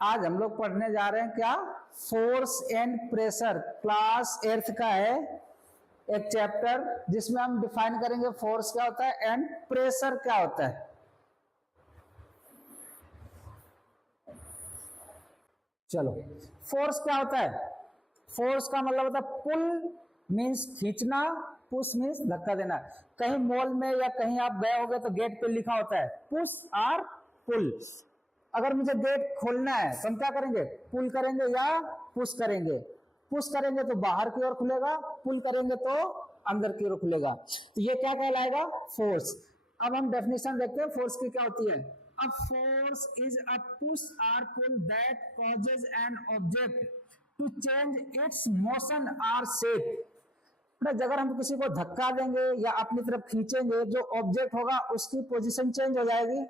आज हम लोग पढ़ने जा रहे हैं क्या, force and pressure. Class 8th का है एक चैप्टर जिसमें हम डिफाइन करेंगे फोर्स क्या होता है एंड प्रेशर क्या होता है। चलो, फोर्स क्या होता है? फोर्स का मतलब होता है पुल मीन्स खींचना, पुश मीन्स धक्का देना। कहीं मॉल में या कहीं आप गए होगे तो गेट पे लिखा होता है पुश और पुल। अगर मुझे गेट खोलना है तो हम क्या करेंगे, पुल करेंगे या पुश करेंगे। पुश करेंगे तो बाहर की ओर खुलेगा, पुल करेंगे तो अंदर की ओर खुलेगा। तो ये क्या कहलाएगा, फोर्स। अब हम डेफिनेशन देखते हैं फोर्स की क्या होती है। A force is a push or pull that causes an object to change its motion or shape। अगर हम किसी को धक्का देंगे या अपनी तरफ खींचेंगे, जो ऑब्जेक्ट होगा उसकी पोजीशन चेंज हो जाएगी।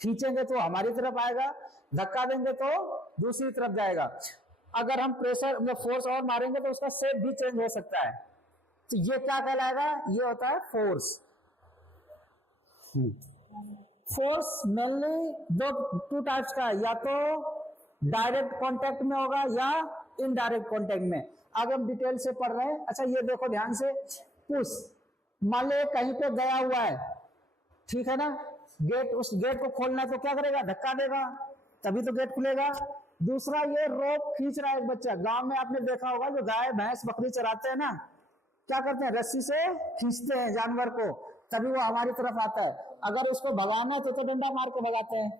खींचेंगे तो हमारी तरफ आएगा, धक्का देंगे तो दूसरी तरफ जाएगा। अगर हम प्रेशर मतलब फोर्स और मारेंगे तो उसका शेप भी चेंज हो सकता है। तो ये क्या कहलाएगा, ये होता है फोर्स। फोर्स मेनली दो टू टाइप्स का है, या तो डायरेक्ट कांटेक्ट में होगा या इनडायरेक्ट कांटेक्ट में। आगे हम डिटेल से पढ़ रहे हैं। अच्छा ये देखो ध्यान से, पुश मान लो कहीं पे गया हुआ है, ठीक है ना, गेट, उस गेट को खोलना है तो क्या करेगा, धक्का देगा तभी तो गेट खुलेगा। दूसरा ये रोप खींच रहा है एक बच्चा, गांव में आपने देखा होगा जो गाय भैंस बकरी चराते हैं ना, क्या करते हैं, रस्सी से खींचते हैं जानवर को, तभी वो हमारी तरफ आता है। अगर उसको भगाना है तो डंडा मार के भगाते हैं।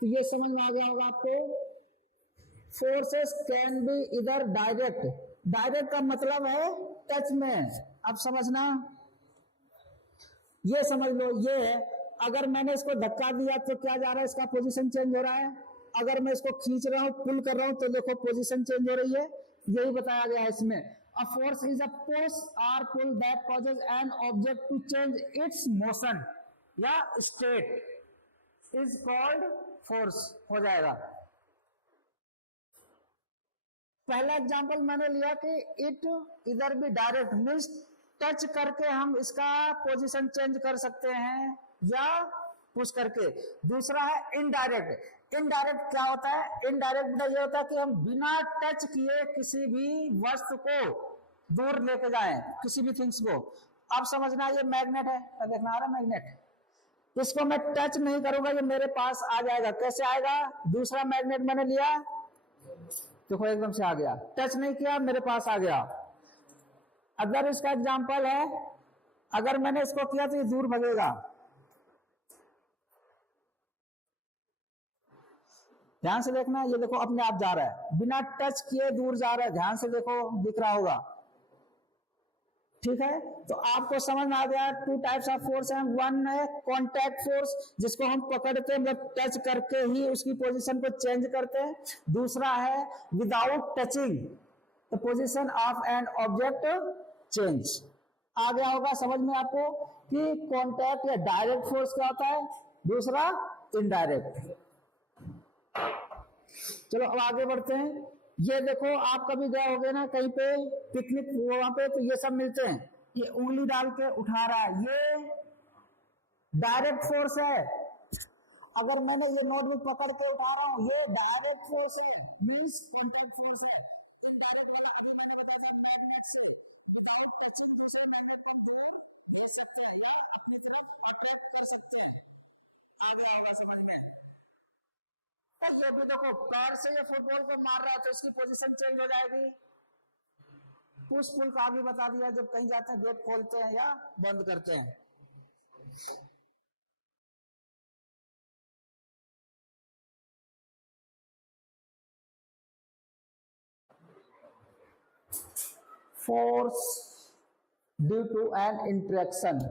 तो ये समझ में आ गया होगा आपको। फोर्सेस कैन बी इधर डायरेक्ट, डायरेक्ट का मतलब है टच में। अब समझना, ये समझ लो, ये है अगर मैंने इसको धक्का दिया तो क्या जा रहा है, इसका पोजीशन चेंज हो रहा है। अगर मैं इसको खींच रहा हूं, पुल कर रहा हूं तो देखो पोजीशन चेंज हो रही है। यही बताया गया है इसमें। A force is a push or pull that causes an object to change its motion या state is called force हो जाएगा। पहला एग्जांपल मैंने लिया कि इट इधर भी डायरेक्ट मीन्स टच करके हम इसका पोजीशन चेंज कर सकते हैं या पुश करके। दूसरा है इनडायरेक्ट। इनडायरेक्ट क्या होता है, इनडायरेक्ट ये होता है कि हम बिना टच किए किसी भी वस्तु को दूर लेके जाएं, किसी भी थिंग्स को। अब समझना, ये मैग्नेट है, देखना आ रहा है मैग्नेट, इसको मैं टच नहीं करूंगा ये मेरे पास आ जाएगा। कैसे आएगा, दूसरा मैग्नेट मैंने लिया, देखो एकदम से आ गया, टच नहीं किया मेरे पास आ गया। अगर इसका एग्जांपल है, अगर मैंने इसको किया तो ये दूर भगेगा। ध्यान से देखना, ये देखो अपने आप जा रहा है, बिना टच किए दूर जा रहा है। ध्यान से देखो, दिख रहा होगा, ठीक है। तो आपको समझ में आ गया टू टाइप्स ऑफ फोर्स हैं। वन है कॉन्टैक्ट फोर्स, जिसको हम पकड़ते हैं, मतलब टच करके ही उसकी पोजीशन को चेंज करते हैं। दूसरा है without touching the position of an object change. आ गया होगा समझ में आपको कि कॉन्टैक्ट या डायरेक्ट फोर्स क्या होता है, दूसरा इनडायरेक्ट। चलो अब आगे बढ़ते हैं। ये देखो, आप कभी गए होगे ना कहीं पे पिकनिक वहां पे, तो ये सब मिलते हैं, ये उंगली डाल के उठा रहा है, ये डायरेक्ट फोर्स है। अगर मैंने ये नोटबुक पकड़ के उठा रहा हूं, ये डायरेक्ट फोर्स है, मींस कॉन्टैक्ट फोर्स है। इनडायरेक्ट मैंने बताया मैग्नेट से, ये सब अपनी तरफ अट्रैक्ट कर सकते हैं। आगे आएगा समझ में। ये भी देखो, कार से ये फुटबॉल को मार रहा है तो इसकी पोजीशन चेंज हो जाएगी। पुश पुल का भी बता दिया, जब कहीं जाते हैं गेट खोलते हैं या बंद करते हैं। Force due to an interaction.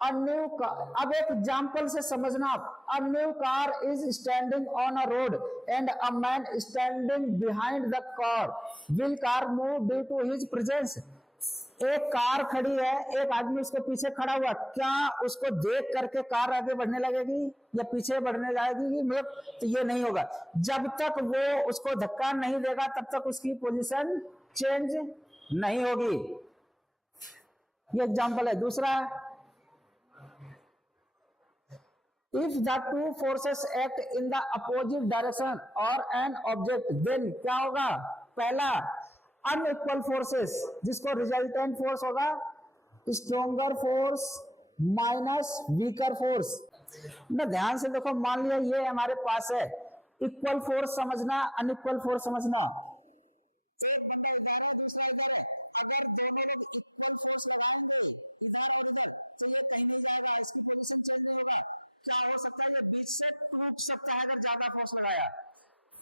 A new car, अब एक एग्जाम्पल से समझना आप। A new car is standing on a road and a man standing behind the car. Will car move due to his presence? एक car खड़ी है, एक आदमी उसके पीछे खड़ा हुआ, क्या उसको देख करके कार आगे बढ़ने लगेगी या पीछे बढ़ने जाएगी? मतलब तो ये नहीं होगा। जब तक वो उसको धक्का नहीं देगा तब तक उसकी पोजीशन चेंज नहीं होगी। ये एग्जाम्पल है। दूसरा, if the two forces act in the opposite direction और एन ऑब्जेक्ट, देन क्या होगा? पहला, अनइक्वल फोर्सेस, जिसको रिजल्टेंट फोर्स होगा stronger force minus weaker force. ना ध्यान से देखो, मान लिया ये हमारे पास है, इक्वल फोर्स समझना, अनइक्वल फोर्स समझना।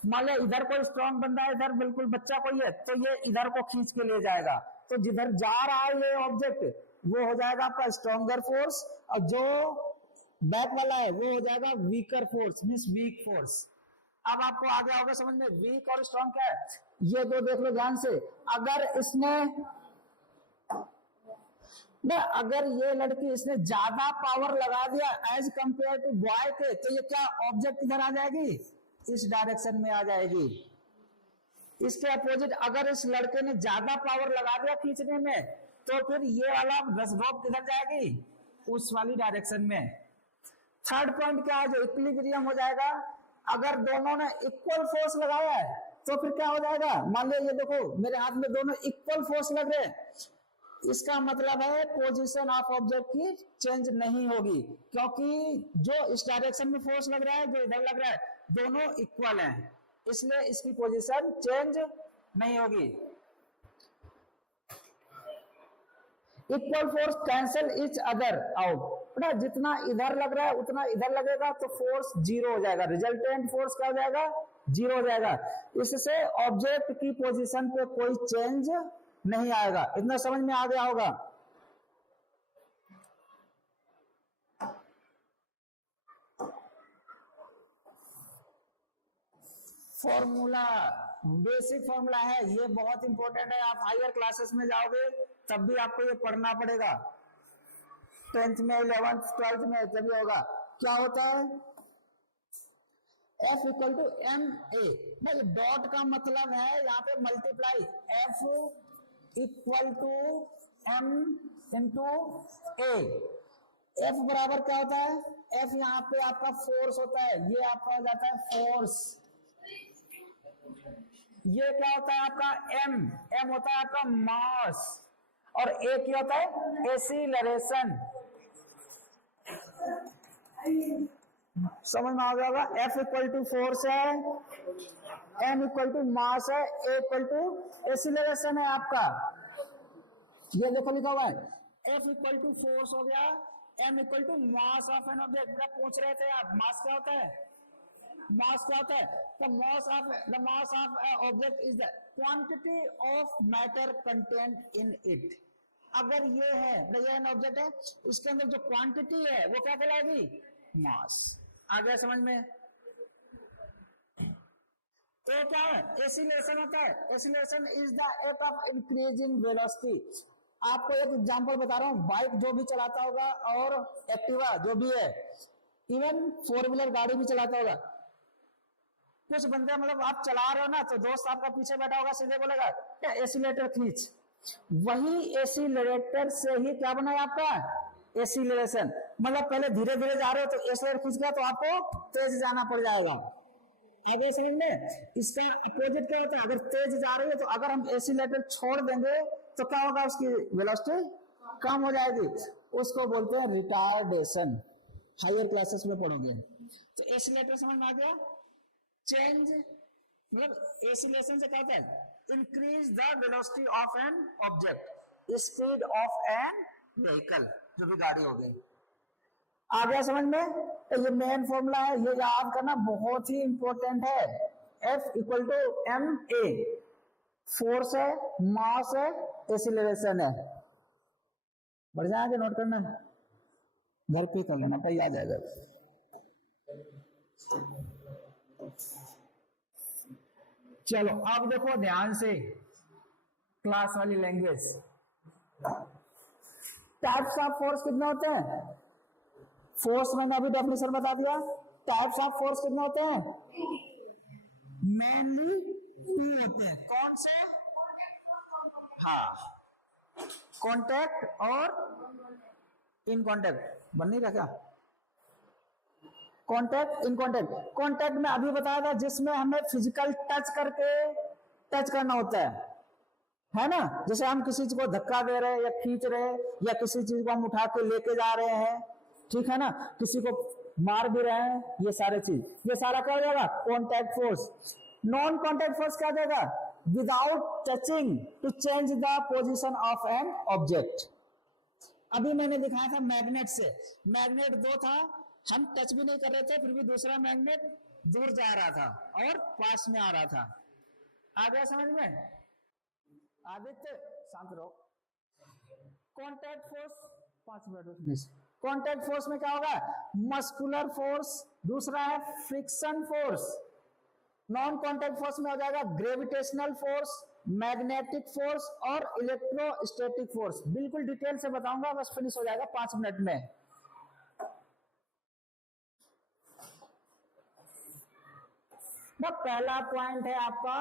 मान लिया इधर कोई स्ट्रॉन्ग बंदा है, इधर बिल्कुल बच्चा कोई है, तो ये इधर को खींच के ले जाएगा, तो जिधर जा रहा है ये ऑब्जेक्ट वो हो जाएगा आपका स्ट्रॉन्गर फोर्स, और जो बैक वाला है वो हो जाएगा weaker force, means weak force. अब आपको आ गया होगा समझ में वीक और स्ट्रॉन्ग क्या है। ये दो देख लो ध्यान से, अगर ये लड़की इसने ज्यादा पावर लगा दिया एज कंपेयर टू बॉय के, तो ये क्या ऑब्जेक्ट इधर आ जाएगी, इस डायरेक्शन में आ जाएगी। इसके अपोजिट अगर इस लड़के ने ज्यादा पावर लगा दिया खींचने में, तो फिर ये वाला रसगोप किधर जाएगी, उस वाली डायरेक्शन में। थर्ड पॉइंट क्या है, जो इक्विलिब्रियम हो जाएगा। अगर दोनों ने इक्वल फोर्स लगाया है तो फिर क्या हो जाएगा, मान लो ये देखो मेरे हाथ में दोनों इक्वल फोर्स लग रहे हैं, इसका मतलब है पोजीशन ऑफ ऑब्जेक्ट की चेंज नहीं होगी, क्योंकि जो इस डायरेक्शन में फोर्स लग रहा है, जो इधर लग रहा है, दोनों इक्वल हैं, इसलिए इसकी पोजीशन चेंज नहीं होगी। Equal force cancel each other out, जितना इधर लग रहा है उतना इधर लगेगा, तो फोर्स जीरो हो जाएगा, रिजल्टेंट फोर्स क्या हो जाएगा, जीरो हो जाएगा। इससे ऑब्जेक्ट की पोजीशन पे कोई चेंज नहीं आएगा। इतना समझ में आ गया होगा। फॉर्मूला, बेसिक फॉर्मूला है, ये बहुत इंपॉर्टेंट है। आप हायर क्लासेस में जाओगे तब भी आपको ये पढ़ना पड़ेगा, 10th में, 11th 12th में जब ये होगा। क्या होता है, F equal to M A, भाई डॉट का मतलब है यहाँ पे multiply, F equal to M into A. F बराबर क्या होता है, F यहाँ पे आपका फोर्स होता है, ये आपका हो जाता है फोर्स। ये क्या होता है आपका m होता है आपका मास, और a क्या होता है, एक्सीलरेशन। समझ में आ गया होगा। F इक्वल टू फोर्स है, m इक्वल टू मास है, a इक्वल टू एक्सीलरेशन है आपका। ये देखो लिखा हुआ है, F इक्वल टू फोर्स हो गया, m equal to mass of an object. पूछ रहे थे आप मास क्या होता है, मास क्या होता है, तो the mass of object is the quantity of matter content in it. अगर ये है, ये एन ऑब्जेक्ट है, उसके अंदर जो क्वांटिटी है वो क्या कहलाएगी, मास। आ गया समझ में। तो क्या है, एक्सीलरेशन होता है, acceleration is the rate of increasing velocity. आपको एक एग्जांपल बता रहा हूं, बाइक जो भी चलाता होगा और एक्टिवा जो भी है, इवन 4 व्हीलर गाड़ी भी चलाता होगा, कुछ बंदे मतलब आप चला रहे हो ना, तो दोस्त आपका पीछे बैठा होगा, सीधे बोलेगा क्या एक्सीलरेटर खींच, वही एक्सीलरेटर से ही क्या बना है आपका, एक्सीलरेशन। मतलब पहले धीरे धीरे जा रहे हो तो एक्सीलरेटर खींच गया, तो आपको तेज जाना पड़ जाएगा। आगे समझ में, इसका अपोजिट क्या होता है, अगर तेज जा रही है तो अगर हम एक्सीलरेटर छोड़ देंगे तो क्या होगा, उसकी वेलोसिटी कम हो जाएगी, उसको बोलते हैं रिटार्डेशन। हायर क्लासेस में पढ़ोगे। तो एक्सीलरेटर समझ में आ गया। चेंज मतलब एक्सीलरेशन से क्या होता है, increase the velocity of an object, speed of an vehicle, जो भी गाड़ी हो गई। आ गया समझ में। तो ये मेन फॉर्मूला है, ये याद करना बहुत ही इंपॉर्टेंट है। F equal to M A, force है, मास है, एक्सीलरेशन है। बढ़ जाएंगे, नोट करना, घर पे कर लेना, कहीं आ जाएगा। चलो अब देखो ध्यान से, क्लास वाली लैंग्वेज। टाइप्स ऑफ फोर्स कितने होते हैं, फोर्स मैंने अभी डेफिनेशन बता दिया। टाइप्स ऑफ फोर्स कितने होते हैं, मेनली 2 होते हैं। कौन से, हाँ, कॉन्टैक्ट और इन कॉन्टैक्ट। बन नहीं रहा क्या, कॉन्टैक्ट, इन कॉन्टैक्ट। कॉन्टैक्ट में अभी बताया था जिसमें हमें फिजिकल टच करके टच करना होता है ना, जैसे हम किसी चीज को धक्का दे रहे हैं या खींच रहे हैं या किसी चीज को हम उठा के लेके जा रहे हैं, ठीक है ना, किसी को मार भी रहे हैं, ये सारे चीज, ये सारा क्या हो जाएगा, contact force. Non contact force क्या हो जाएगा, without touching to change the position of an object. अभी मैंने दिखाया था मैग्नेट से, मैग्नेट दो था, हम टच भी नहीं कर रहे थे, फिर भी दूसरा मैग्नेट दूर जा रहा था और पास में आ रहा था। आ गया समझ में? आदित्य शांत रहो। Contact force 5 minute. Contact force में क्या होगा, मस्कुलर फोर्स, दूसरा है friction force. Non contact force में हो जाएगा ग्रेविटेशनल फोर्स, मैग्नेटिक फोर्स और इलेक्ट्रोस्टैटिक फोर्स। बिल्कुल डिटेल से बताऊंगा, बस फिनिश हो जाएगा 5 मिनट में। पहला पॉइंट है आपका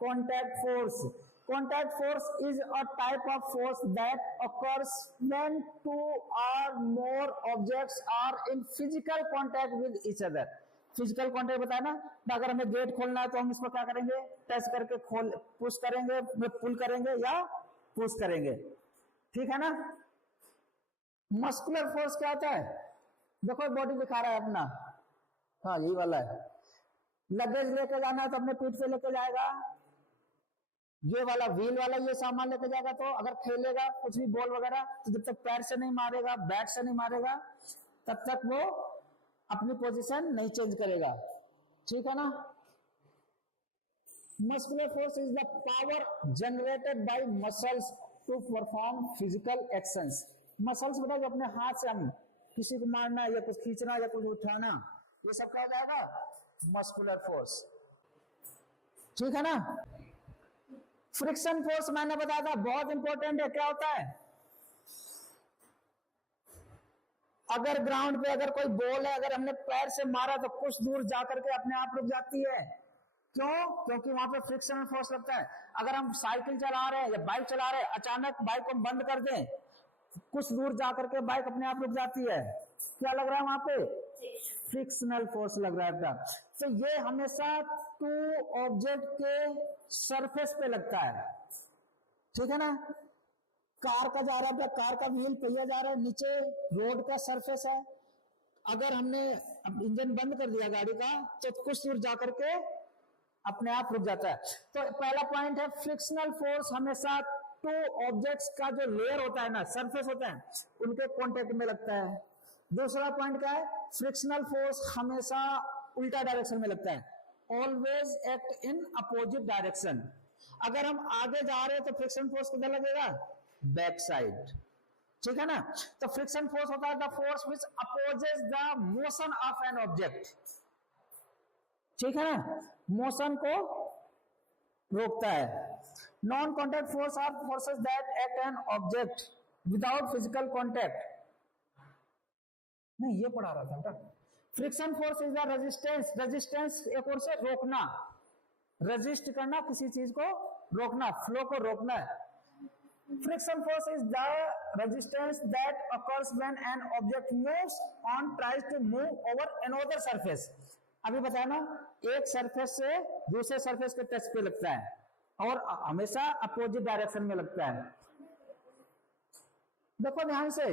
contact force. Contact force is a type of force that occurs when 2 or more objects are in physical contact with each other. Physical contact बताया ना, तो अगर हमें गेट खोलना है तो हम इसको क्या करेंगे, टच करके खोल, पुश करेंगे, पुल करेंगे या पुश करेंगे, ठीक है ना। मस्कुलर फोर्स क्या होता है, देखो बॉडी दिखा रहा है अपना, हाँ यही वाला है। लगेज लेके जाना है तो अपने पीठ पे लेके जाएगा, ये वाला व्हील वाला ये सामान लेके जाएगा, तो अगर खेलेगा कुछ भी बॉल वगैरह तो जब तक पैर से नहीं मारेगा, बैट से नहीं मारेगा, तब तक वो अपनी पोजीशन नहीं चेंज करेगा, ठीक है ना। Muscular force is the power generated by muscles to perform physical actions. Muscles बेटा जो अपने हाथ से हम किसी को मारना या कुछ खींचना या कुछ उठाना, ये सब क्या हो जाएगा, मस्कुलर फोर्स, ठीक है ना। फ्रिक्शन फोर्स मैंने बताया था बहुत इंपॉर्टेंट है, क्या होता है, अगर ग्राउंड पे अगर कोई बॉल है, अगर हमने पैर से मारा तो कुछ दूर जाकर के अपने आप रुक जाती है, क्यों, क्योंकि वहां पे फ्रिक्शन फोर्स लगता है। अगर हम साइकिल चला रहे हैं या बाइक चला रहे हैं, अचानक बाइक को बंद कर दें, कुछ दूर जाकर के बाइक अपने आप रुक जाती है, क्या लग रहा है वहां पे, फ्रिक्शनल फोर्स लग रहा है। तो ये हमेशा 2 ऑब्जेक्ट के सरफेस पे लगता है, ठीक है ना। कार का जा रहा है, कार का व्हील पहिया जा रहा है, नीचे रोड का सरफेस है, अगर हमने इंजन बंद कर दिया गाड़ी का तो कुछ दूर जाकर के अपने आप रुक जाता है। तो पहला पॉइंट है फ्रिक्शनल फोर्स हमेशा 2 ऑब्जेक्ट्स का जो लेयर होता है ना, सरफेस होता है, उनके कॉन्टेक्ट में लगता है। दूसरा पॉइंट क्या है, फ्रिक्शनल फोर्स हमेशा उल्टा डायरेक्शन में लगता है, always act in opposite direction. अगर हम आगे जा रहे हैं तो फ्रिक्शन फोर्स किधर लगेगा, बैक साइड, ठीक है ना। तो फ्रिक्शन फोर्स होता है the force which opposes the motion of an object, ठीक है ना, मोशन को रोकता है। Non contact force are forces that act an object without physical contact. नहीं ये पढ़ा रहा था बेटा। Friction force is the resistance, resistance एक और से रोकना, रेजिस्ट करना, किसी चीज को रोकना, फ्लो को रोकना है। Friction force is the resistance that occurs when an object moves on tries to move over another surface। अभी बताया ना, एक सरफेस से दूसरे सरफेस के टच पे लगता है और हमेशा अपोजिट डायरेक्शन में लगता है। देखो ध्यान से,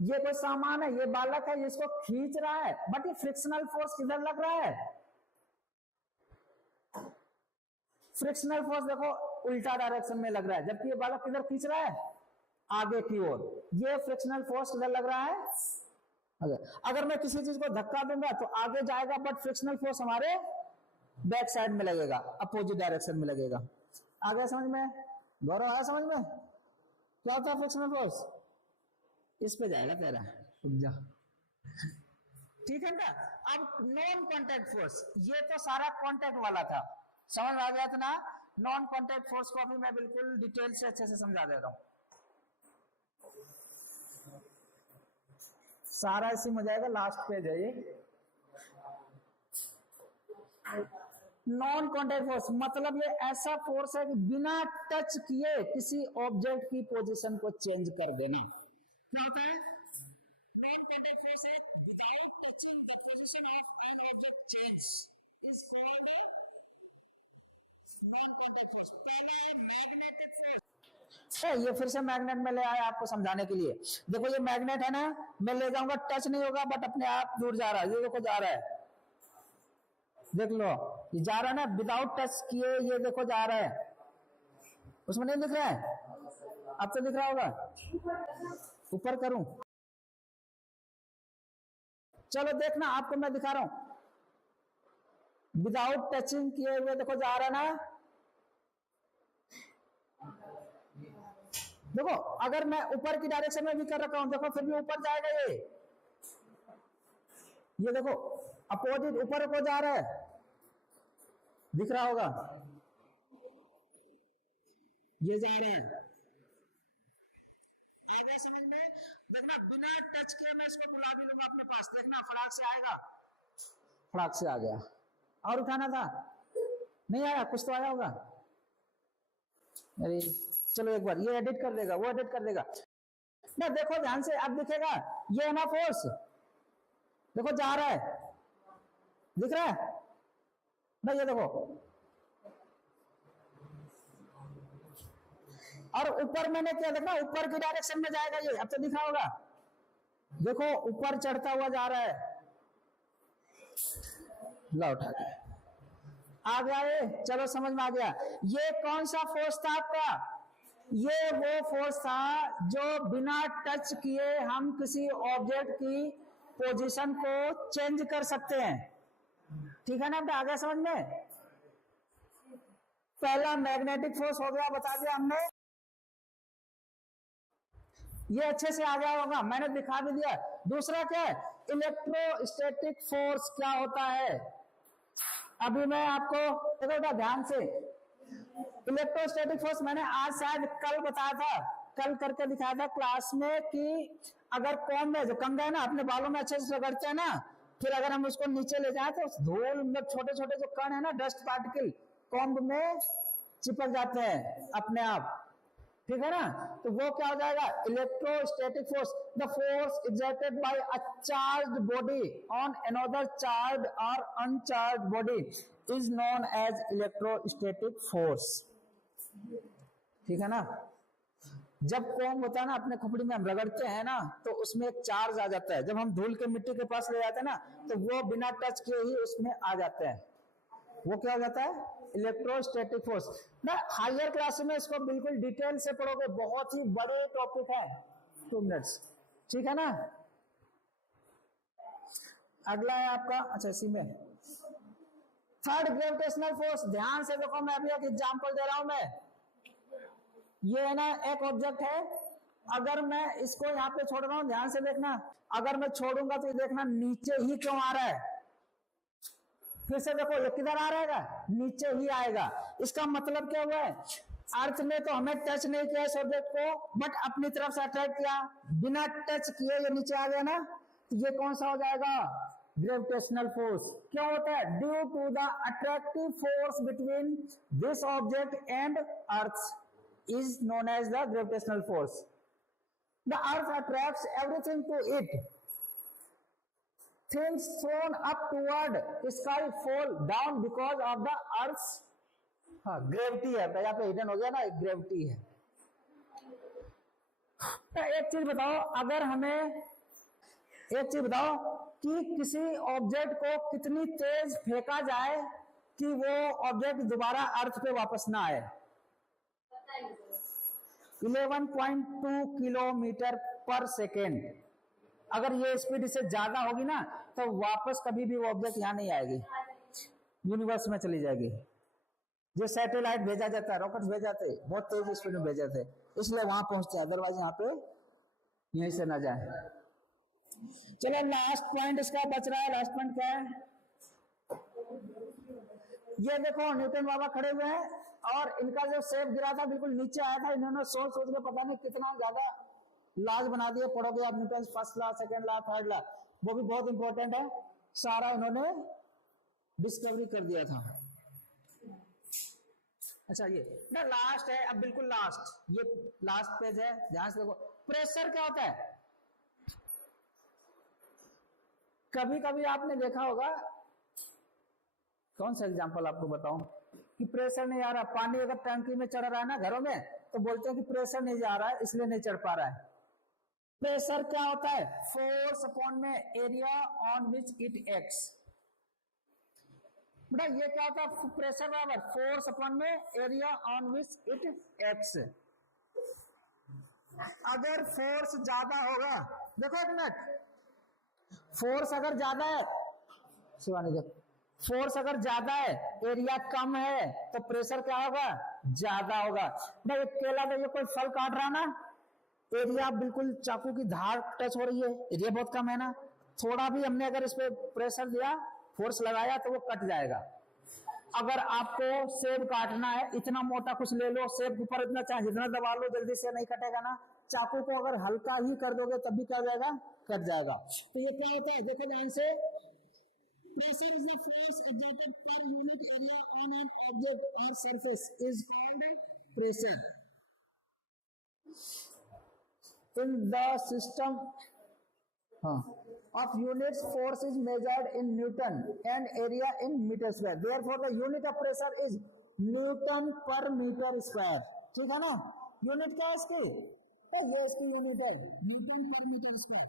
ये कोई सामान है, ये बालक है, इसको खींच रहा है, बट ये फ्रिक्शनल फोर्स किधर लग रहा है, फ्रिक्शनल फोर्स देखो उल्टा डायरेक्शन में लग रहा है, जबकि ये बालक किधर खींच रहा है, आगे की ओर। ये फ्रिक्शनल फोर्स किधर लग रहा है, अगर मैं किसी चीज को धक्का दूंगा तो आगे जाएगा, बट फ्रिक्शनल फोर्स हमारे बैक साइड में लगेगा, अपोजिट डायरेक्शन में लगेगा। आगे समझ में, गौरव आया समझ में, क्या होता है फ्रिक्शनल फोर्स, इस पे जाएगा तेरा, रुक जा, ठीक है ना। अब नॉन कॉन्टैक्ट फोर्स, ये तो सारा कॉन्टैक्ट वाला था, समझ आ गया था ना। नॉन कॉन्टैक्ट फोर्स को अभी मैं बिल्कुल डिटेल से अच्छे से समझा देता हूं, सारा इसी में जाएगा, लास्ट पेज है ये। नॉन कॉन्टैक्ट फोर्स मतलब ये ऐसा फोर्स है कि बिना टच किए किसी ऑब्जेक्ट की पोजीशन को चेंज कर देना। क्या होता है, नॉन कॉन्टैक्ट फोर्स है without touching the position of an object change is called non contact force. पहले मैग्नेटिक फोर्स, ये फिर से मैग्नेट में ले आया आपको समझाने के लिए। देखो ये मैग्नेट है ना, मैं ले जाऊंगा, टच नहीं होगा बट अपने आप दूर जा रहा है। ये देखो जा रहा है, देख लो ये जा रहा है ना, विदाउट टच किए ये देखो जा रहा है। उसमें नहीं दिख रहा है, अब तो दिख रहा होगा। ऊपर करूं, चलो देखना आपको मैं दिखा रहा हूं, विदाउट टचिंग किए हुए देखो जा रहा है ना। देखो अगर मैं ऊपर की डायरेक्शन में भी कर रखा हूं, देखो फिर भी ऊपर जाएगा ये देखो अपोजिट ऊपर को जा रहा है, दिख रहा होगा, ये जा रहा है। आ गया समझ में? देखना बिना टच किए मैं इसको बुला भी लूंगा अपने पास, देखना फटाक से आएगा, फटाक से आ गया। और उठाना था, नहीं आया, कुछ तो आया होगा। अरे चलो एक बार ये एडिट कर देगा, वो एडिट कर देगा ना। देखो ध्यान से, अब दिखेगा ये है ना फोर्स, देखो जा रहा है, दिख रहा है ना, ये देखो। और ऊपर मैंने क्या देखा, ऊपर की डायरेक्शन में जाएगा ये, अब तो दिखा होगा, देखो ऊपर चढ़ता हुआ जा रहा है। ला उठा के आ गया ये, चलो समझ में आ गया। ये कौन सा फोर्स था आपका? ये वो फोर्स था जो बिना टच किए हम किसी ऑब्जेक्ट की पोजीशन को चेंज कर सकते हैं। ठीक है ना, आ गया समझ में? पहला मैग्नेटिक फोर्स हो गया, बता दिया हमने, ये अच्छे से आ गया होगा, मैंने दिखा भी दिया। दूसरा क्या है, इलेक्ट्रोस्टैटिक फोर्स क्या होता है, अभी मैं आपको देखो ध्यान से। इलेक्ट्रोस्टैटिक फोर्स मैंने आज शायद कल बताया था, कल करके दिखाया था क्लास में, कि अगर कॉम्ब में जो कंघा है ना अपने बालों में अच्छे से रगड़ते हैं ना, फिर अगर हम उसको नीचे ले जाए तो धूल में छोटे छोटे जो कण है ना, डस्ट पार्टिकल कॉम्ब में चिपक जाते हैं अपने आप, ठीक है ना। तो वो क्या हो जाएगा, electrostatic force, the force exerted by a charged body on another charged और uncharged body is known as electrostatic force. ठीक है ना। जब कॉम्ब होता है ना अपने खोपड़ी में हम रगड़ते हैं ना, तो उसमें एक चार्ज आ जाता है। जब हम धूल के मिट्टी के पास ले जाते हैं ना, तो वो बिना टच किए ही उसमें आ जाते हैं, वो क्या हो जाता है, इलेक्ट्रोस्टैटिक फोर्स ना। हायर क्लास में इसको बिल्कुल डिटेल से पढ़ोगे, बहुत ही बड़े टॉपिक है, 2 मिनट्स, ठीक है ना। अगला है आपका, अच्छा इसी में थर्ड ग्रेविटेशनल फोर्स। ध्यान से देखो, मैं अभी एक एग्जांपल दे रहा हूं मैं। ये है ना एक ऑब्जेक्ट है, अगर मैं इसको यहाँ पे छोड़ रहा हूं, ध्यान से देखना, अगर मैं छोड़ूंगा तो ये देखना नीचे ही क्यों आ रहा है, फिर से देखो ये किधर आ रहेगा, नीचे ही आएगा। इसका मतलब क्या हुआ है, अर्थ ने तो हमें टच नहीं किया इस ऑब्जेक्ट को, बट अपनी तरफ से अट्रैक्ट किया, बिना टच किए ये नीचे आ गया ना, तो ये कौन सा हो जाएगा, ग्रेविटेशनल फोर्स। क्या होता है, due to the attractive force between this object and earth is known as the gravitational force. The earth attracts everything to it, things thrown up toward sky fall down because of the earth's gravity है। यहाँ पे hidden हो गया ना, gravity है। तो एक चीज बताओ, अगर हमें एक चीज बताओ कि किसी ऑब्जेक्ट को कितनी तेज फेंका जाए कि वो ऑब्जेक्ट दोबारा अर्थ पे वापस ना आए, 11.2 किलोमीटर पर सेकेंड। अगर ये स्पीड इससे ज्यादा होगी ना, तो वापस कभी भी वो ऑब्जेक्ट यहां नहीं आएगी, यूनिवर्स में चली जाएगी। जो सैटेलाइट भेजा जाता है, रॉकेट्स भेजे जाते हैं, बहुत तेज स्पीड में भेजे जाते हैं, इसलिए वहां पहुंचते हैं, अदरवाइज यहाँ पे यहीं से ना जाए। चलो लास्ट पॉइंट इसका बच रहा है, लास्ट पॉइंट क्या है, ये देखो न्यूटन बाबा खड़े हुए हैं और इनका जो शेप गिरा था बिल्कुल नीचे आया था, इन्होंने सोच सोच के पता नहीं कितना ज्यादा लाज बना दिए। पढ़ोगे आप Newton first law, second law, third law, वो भी बहुत इंपॉर्टेंट है, सारा इन्होंने डिस्कवरी कर दिया था। अच्छा ये ना लास्ट है, अब बिल्कुल लास्ट, ये लास्ट पेज है, ध्यान से देखो। प्रेशर क्या होता है, कभी कभी आपने देखा होगा, कौन सा एग्जांपल आपको बताऊं, कि प्रेशर नहीं आ रहा, पानी अगर टंकी में चढ़ रहा है ना घरों में, तो बोलते हैं कि प्रेशर नहीं जा रहा है इसलिए नहीं चढ़ पा रहा है। प्रेशर क्या होता है? फोर्स अपॉन में area on which it acts. बेटा ये क्या होता है? प्रेशर बराबर फोर्स अपॉन में area on which it acts. अगर फोर्स ज्यादा होगा, देखो एक मिनट, फोर्स अगर ज्यादा है, शिवानी देखो, फोर्स अगर ज्यादा है, एरिया कम है, तो प्रेशर क्या होगा? ज्यादा होगा। भाई केला का ये कोई फल काट रहा ना, एरिया बिल्कुल चाकू की धार टच हो रही है, एरिया बहुत कम है ना, थोड़ा भी हमने अगर इस पे प्रेशर दिया, फोर्स लगाया, तो वो कट जाएगा। अगर आपको सेब काटना है, इतना मोटा कुछ ले लो, सेब के ऊपर इतना चाहे जितना दबा लो, जल्दी से नहीं कटेगा ना। चाकू को अगर हल्का ही कर दोगे तब भी क्या हो जाएगा? कट जाएगा। तो ये क्या होता है? देखो ध्यान से, pressure is the force exerted per unit area on an object or surface is called pressure. In the system of units, force is measured in Newton and area in meter square. Therefore, the unit of pressure is Newton per meter square. ठीक है ना? Unit क्या है इसकी? तो ये इसकी unit है न्यूटन पर मीटर स्क्वायर।